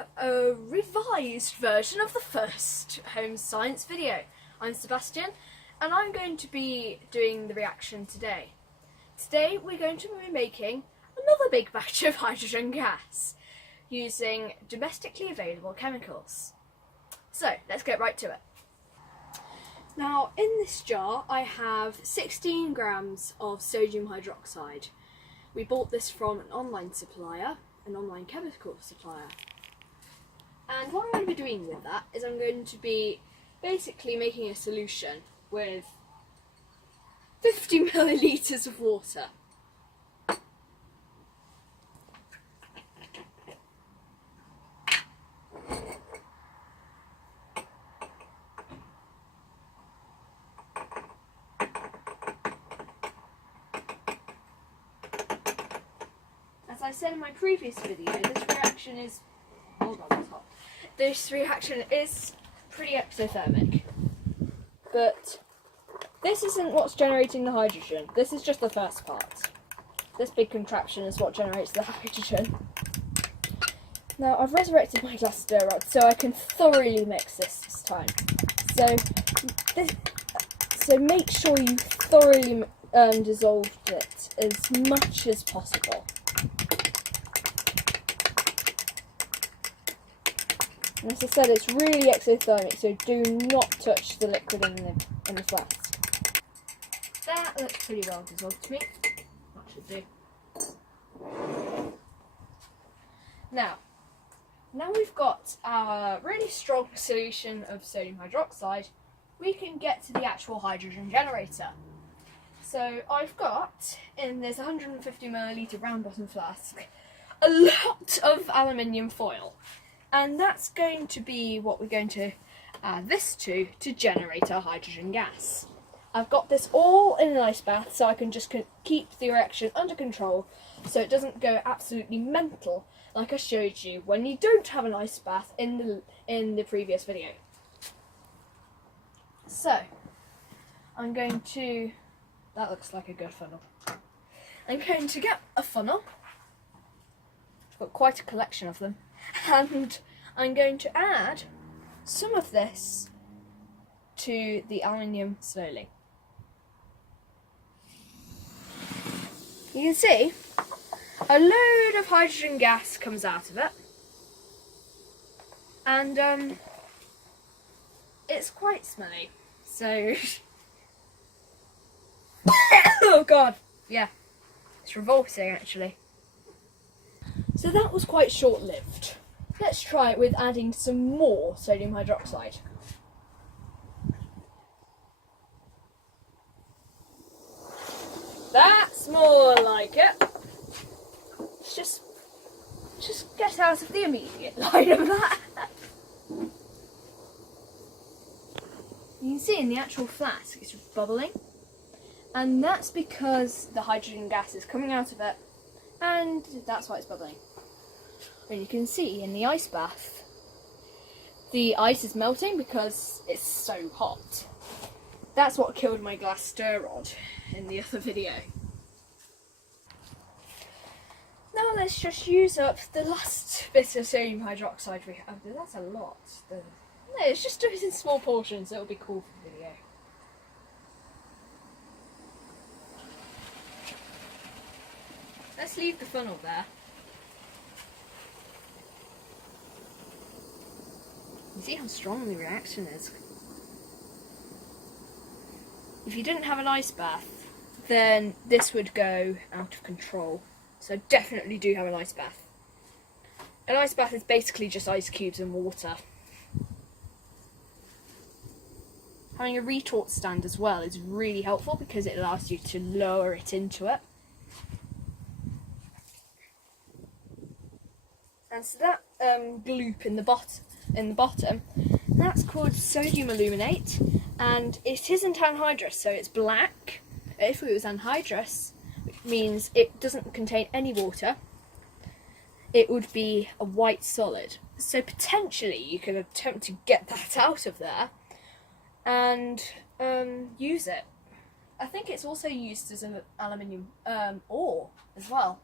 to a revised version of the first home science video. I'm Sebastian and I'm going to be doing the reaction today. Today we're going to be making another big batch of hydrogen gas using domestically available chemicals. So let's get right to it. Now in this jar I have 16 grams of sodium hydroxide. We bought this from an online supplier, an online chemical supplier. And what I'm going to be doing with that is I'm going to be basically making a solution with 50 millilitres of water. As I said in my previous video, this reaction is... oh god, that's hot. This reaction is pretty exothermic. But this isn't what's generating the hydrogen. This is just the first part. This big contraption is what generates the hydrogen. Now I've resurrected my glass stir rod so I can thoroughly mix this time. So make sure you thoroughly dissolve it as much as possible. And as I said, it's really exothermic, so do not touch the liquid in the flask. That looks pretty well dissolved to me. That should do. Now we've got our really strong solution of sodium hydroxide, we can get to the actual hydrogen generator. So I've got, in this 150 millilitre round bottom flask, a lot of aluminium foil. And that's going to be what we're going to add this to generate our hydrogen gas. I've got this all in an ice bath so I can just keep the reaction under control so it doesn't go absolutely mental like I showed you when you don't have an ice bath in the previous video. So, I'm going to... that looks like a good funnel. I'm going to get a funnel. I've got quite a collection of them. And I'm going to add some of this to the aluminium slowly. You can see a load of hydrogen gas comes out of it, and it's quite smelly, so oh god, yeah, it's revolting actually. So that was quite short-lived. Let's try it with adding some more sodium hydroxide. That's more like it. Just get out of the immediate line of that. You can see in the actual flask it's bubbling, and that's because the hydrogen gas is coming out of it, and that's why it's bubbling. And you can see in the ice bath, the ice is melting because it's so hot. That's what killed my glass stir rod in the other video. Now let's just use up the last bit of sodium hydroxide we have. That's a lot. No, let's just do it in small portions, it'll be cool for the video. Let's leave the funnel there. You see how strong the reaction is. If you didn't have an ice bath, then this would go out of control. So definitely do have an ice bath. An ice bath is basically just ice cubes and water. Having a retort stand as well is really helpful because it allows you to lower it into it. And so that gloop in the bottom, that's called sodium aluminate, and it isn't anhydrous, so it's black. If it was anhydrous, which means it doesn't contain any water, it would be a white solid. So potentially you could attempt to get that out of there and use it. I think it's also used as an aluminium ore as well.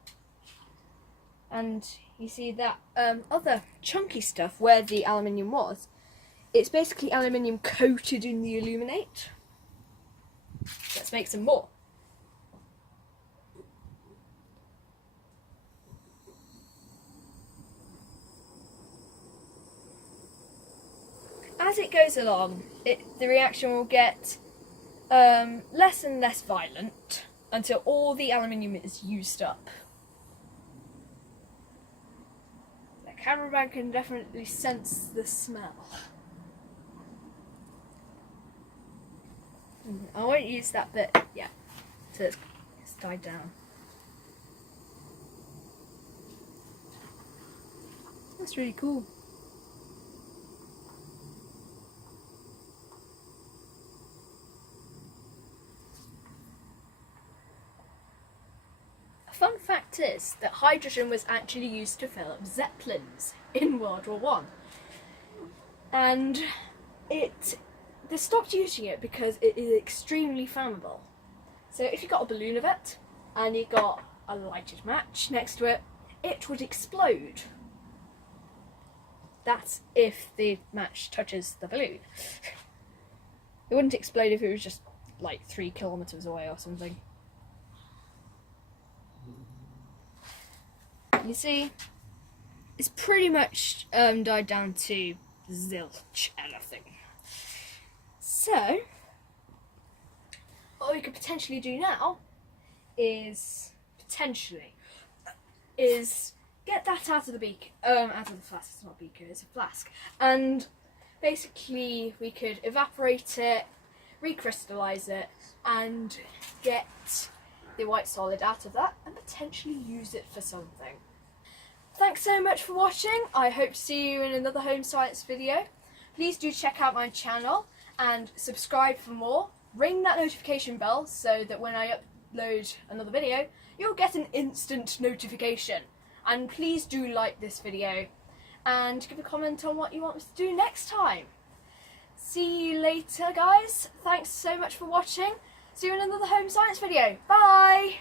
And you see that other chunky stuff where the aluminium was, it's basically aluminium coated in the aluminate. Let's make some more. As it goes along, the reaction will get less and less violent until all the aluminium is used up. The cameraman can definitely sense the smell. I won't use that bit yet, so it's died down. That's really cool. A fun fact is that hydrogen was actually used to fill up Zeppelins in World War One, and they stopped using it because it is extremely flammable. So if you got a balloon of it and you got a lighted match next to it, it would explode. That's if the match touches the balloon. It wouldn't explode if it was just like 3 kilometers away or something. You see, it's pretty much died down to zilch anything. So, what we could potentially do now is get that out of the out of the flask. It's not a beaker, it's a flask, and basically we could evaporate it, recrystallize it, and get the white solid out of that, and potentially use it for something. Thanks so much for watching. I hope to see you in another home science video. Please do check out my channel and subscribe for more. Ring that notification bell so that when I upload another video, you'll get an instant notification. And please do like this video and give a comment on what you want me to do next time. See you later, guys. Thanks so much for watching. See you in another home science video. Bye!